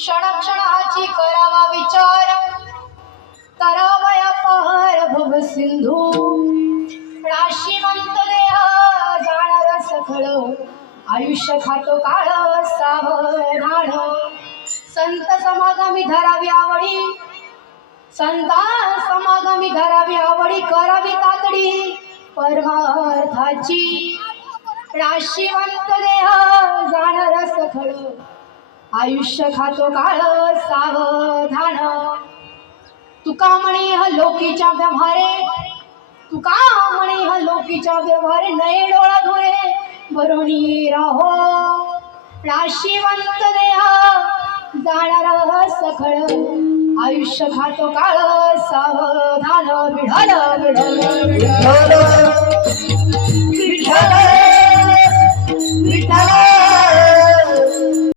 क्षणाची करावा विचार, करावया पार भव सिंधू. राशीवंत देह जाणार सखळ, आयुष्य खातो काळ सावधान. संत समागमी धरावी आवडी, संता समागमी धरावी आवडी, करावी तातडी परमार्थाची. राशीवंत देह जाणार सखळ, आयुष्य खातो काळ सावधान. तुका म्हणे ह लोकीच्या व्यवहारे, तुका म्हणे ह लोकीच्या व्यवहारे, नये डोळा धोरे भरुणी राहो. राशीवंत देह जाणार सखळ, आयुष्य खातो काळ सावधान. विढल विढल विठ्ठल विठ्ठल विठ्ठल